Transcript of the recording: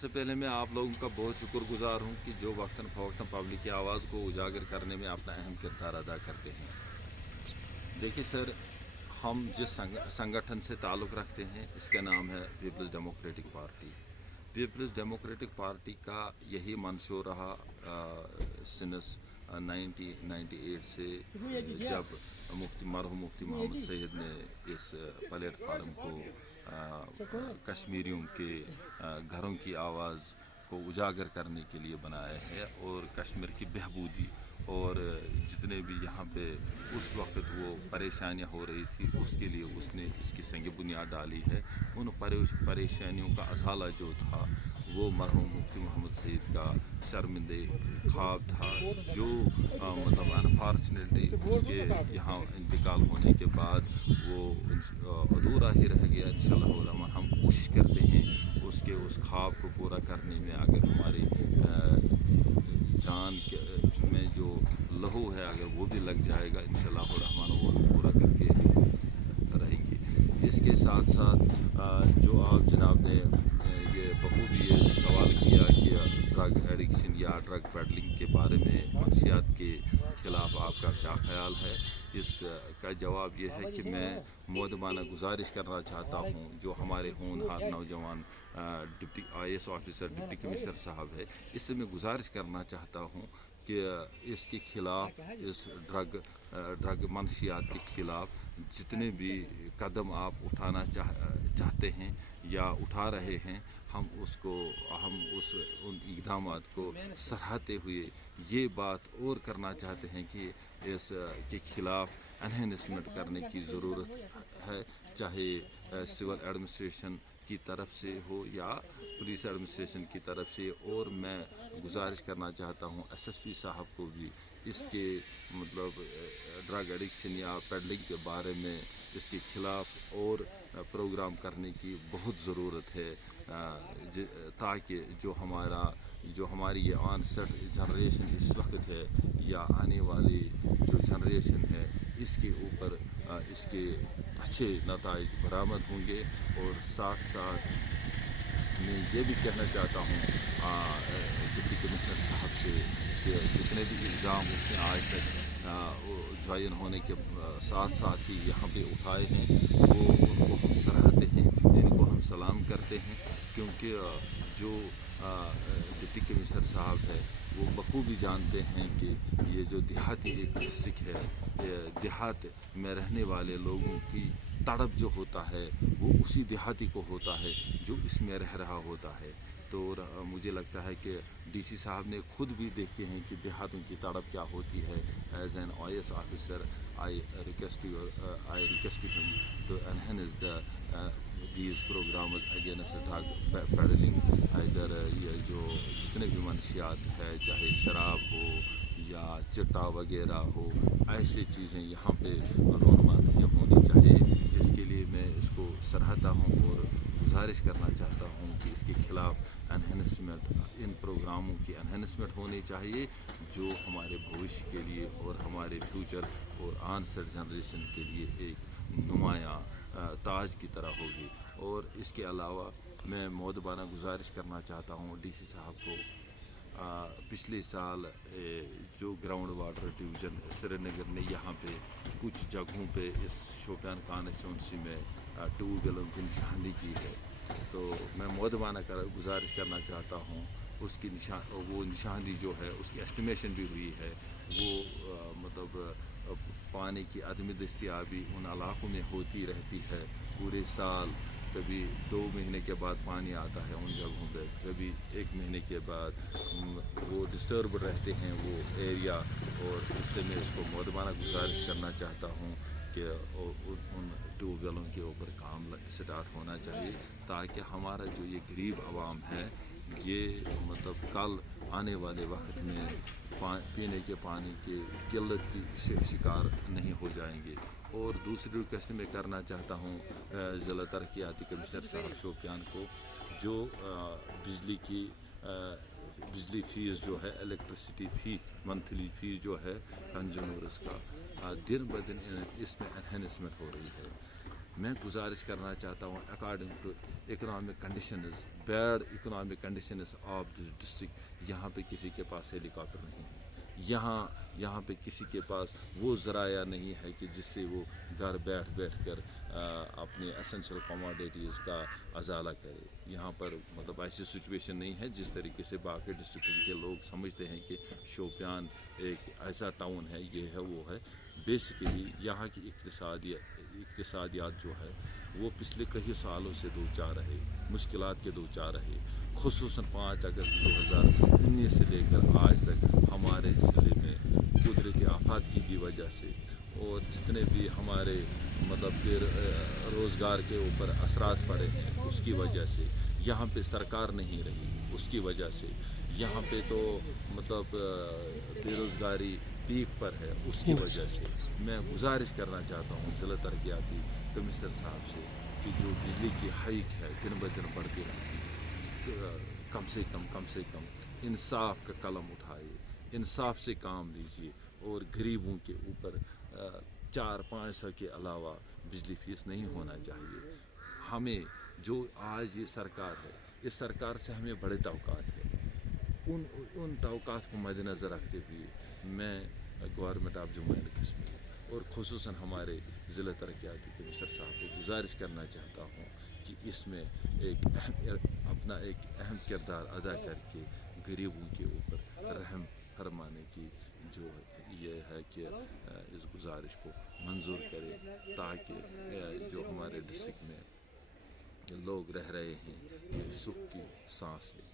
सबसे पहले मैं आप लोगों का बहुत शुक्रगुजार हूं कि जो वक्तन फ़वक्तन पब्लिक की आवाज़ को उजागर करने में अपना अहम किरदार अदा करते हैं। देखिए सर, हम जिस संगठन से ताल्लुक़ रखते हैं इसका नाम है पीपल्स डेमोक्रेटिक पार्टी। पीपल्स डेमोक्रेटिक पार्टी का यही मंशूर रहा सिंस 1998 से, जब मरहूम मुफ्ती मोहम्मद सईद ने इस प्लेटफार्म को कश्मीरियों के घरों की आवाज़ को उजागर करने के लिए बनाया है और कश्मीर की बहबूदी और जितने भी यहाँ पे उस वक्त वो परेशानियाँ हो रही थी उसके लिए उसने इसकी संग बुनियाद डाली है। उन परेशानियों का असाला जो था वो मरहूम मुफ्ती मोहम्मद सईद का शर्मिंदे ख्वाब था, जो मतलब अनफॉर्चुनेटली उसके यहाँ इंतकाल होने के बाद वो अधूरा ही रह गया। इंशाअल्लाह हम कोशिश करते हैं उसके उस ख्वाब को पूरा करने में। अगर हमारी जान में जो लहू है अगर वो भी लग जाएगा इंशाअल्लाह रहमान वो पूरा करके रहेंगे। इसके साथ साथ जो आप जनाब ने ये बखूबी ये सवाल किया कि ड्रग एडिक्शन या ड्रग पेडलिंग के बारे में मंशियात के ख़िलाफ़ आपका क्या ख़्याल है, इसका जवाब ये है कि मैं मुअद्दबाना गुजारिश करना चाहता हूँ जो हमारे होनहार नौजवान deputy IAS officer deputy commissioner साहब है, इससे मैं गुजारिश करना चाहता हूँ कि इसके ख़िलाफ़ इस ड्रग मंशियात के ख़िलाफ़ जितने भी कदम आप उठाना चाहते हैं या उठा रहे हैं हम उन इक़दामात को सराहते हुए ये बात और करना चाहते हैं कि इसके ख़िलाफ़ एनहेंसमेंट करने की ज़रूरत है, चाहे सिविल एडमिनिस्ट्रेशन की तरफ से हो या पुलिस एडमिनिस्ट्रेशन की तरफ से। और मैं गुजारिश करना चाहता हूँ SSP साहब को भी इसके मतलब ड्रग एडिक्शन या पेडलिंग के बारे में इसके ख़िलाफ़ और प्रोग्राम करने की बहुत ज़रूरत है, ताकि जो हमारी ये ऑनसेट जनरेशन इस वक्त है या आने वाली जो जनरेशन है इसके ऊपर इसके अच्छे नताइज बरामद होंगे। और साथ साथ मैं ये भी कहना चाहता हूँ डिप्टी कमिश्नर साहब से कि जितने भी इल्ज़ाम उसने आज तक ज्वाइन होने के साथ साथ ही यहाँ पे उठाए हैं वो उनको हम सराहते हैं, इनको हम सलाम करते हैं, क्योंकि जो डिप्टी कमिश्नर साहब है वो बखूबी जानते हैं कि ये जो देहाती एक डिस्ट्रिक्ट है, देहात में रहने वाले लोगों की तड़प जो होता है वो उसी देहाती को होता है जो इसमें रह रहा होता है। तो मुझे लगता है कि DC साहब ने खुद भी देखे हैं कि देहातों की तड़प क्या होती है। As an IAS officer I request him to enhance these programs against drug peddling, इधर ये जो जितने भी मंशियात है चाहे शराब हो या चिट्टा वगैरह हो, ऐसी चीज़ें यहाँ पे रोनमा नहीं होनी चाहिए। इसके लिए मैं इसको सराहता हूँ और गुजारिश करना चाहता हूँ कि इसके ख़िलाफ़ एनहेंसमेंट, इन प्रोग्रामों की एनहेंसमेंट होनी चाहिए जो हमारे भविष्य के लिए और हमारे फ्यूचर और आनसेट जनरेशन के लिए एक नुमाया ताज की तरह होगी। और इसके अलावा मैं मुअद्दबाना गुजारिश करना चाहता हूँ DC साहब को, पिछले साल जो ग्राउंड वाटर डिवीज़न श्रीनगर ने यहाँ पे कुछ जगहों पे इस शोपियान कॉन्स्टिट्यूंसी में ट्यूबवेलों की निशानी की है, तो मैं मुअद्दबाना गुजारिश करना चाहता हूँ उसकी वो निशानी जो है उसकी एस्टिमेशन भी हुई है। वो मतलब पानी की अदम दस्तयाबी उन इलाकों में होती रहती है पूरे साल, कभी 2 महीने के बाद पानी आता है उन जगहों पे, कभी 1 महीने के बाद वो डिस्टर्ब रहते हैं वो एरिया। और इससे मैं इसको मुअद्दबाना गुजारिश करना चाहता हूँ कि उन ट्यूबवेलों के ऊपर काम स्टार्ट होना चाहिए, ताकि हमारा जो ये गरीब आवाम है ये मतलब कल आने वाले वक्त में पीने के पानी की किल्लत की शिकार नहीं हो जाएंगे। और दूसरी रिक्वेस्ट मैं करना चाहता हूँ ज़िला तरक्याती कमिश्नर साहब शोपियान को, जो बिजली फ़ीस जो है इलेक्ट्रिसिटी फ़ी मंथली फ़ीस जो है कंज्यूमर्स का दिन ब दिन इसमें एनहेंसमेंट हो रही है। میں گزارش کرنا چاہتا ہوں according to economic conditions bad economic conditions of this district, یہاں پہ کسی کے پاس ہیلی کاپٹر نہیں ہے، یہاں پہ کسی کے پاس وہ ذرائع نہیں ہے کہ جس سے وہ گھر بیٹھ کر اپنے اسینشل کموڈیٹیز کا ازالہ کرے. یہاں پر مطلب ایسی سچویشن نہیں ہے جس طریقے سے باقی ڈسٹرکٹ کے لوگ سمجھتے ہیں کہ شوپیان ایک ایسا ٹاؤن ہے، یہ ہے وہ ہے. بیسیکلی یہاں کی اقتصادیات جو ہے وہ پچھلے کئی سالوں سے دو چار رہے، مشکلات کے دو چار رہے، خصوصاً 5 اگست 2019 سے لے کر آج تک ہمارے ضلع میں قدرتی آفات کی بھی وجہ سے اور جتنے بھی ہمارے مطلب کہ روزگار کے اوپر اثرات پڑے ہیں اس کی وجہ سے، یہاں پہ سرکار نہیں رہی اس کی وجہ سے، یہاں پہ تو مطلب بے روزگاری پیک پر ہے اس کی وجہ سے. میں گزارش کرنا چاہتا ہوں ضلع ترقیاتی کمشنر صاحب سے کہ جو بجلی کی ہائیک ہے دن بدن بڑھتی رہتی ہے، کم سے کم انصاف کا قلم اٹھائے، انصاف سے کام لیجیے اور غریبوں کے اوپر 400-500 کے علاوہ بجلی فیس نہیں ہونا چاہیے. ہمیں جو آج یہ سرکار ہے، اس سرکار سے ہمیں بڑے توقعات ہیں. ان توقعات کو مد نظر رکھتے ہوئے میں government of Jammu and Kashmir اور خصوصاً ہمارے ضلع ترقیاتی کمشنر صاحب کو گزارش کرنا چاہتا ہوں کہ اس میں اپنا ایک اہم کردار ادا کر کے غریبوں کے اوپر رحم فرمانے کی جو یہ ہے کہ اس گزارش کو منظور کرے تاکہ جو ہمارے ڈسٹرکٹ میں لوگ رہ رہے ہیں یہ سکھ کی سانس لیں.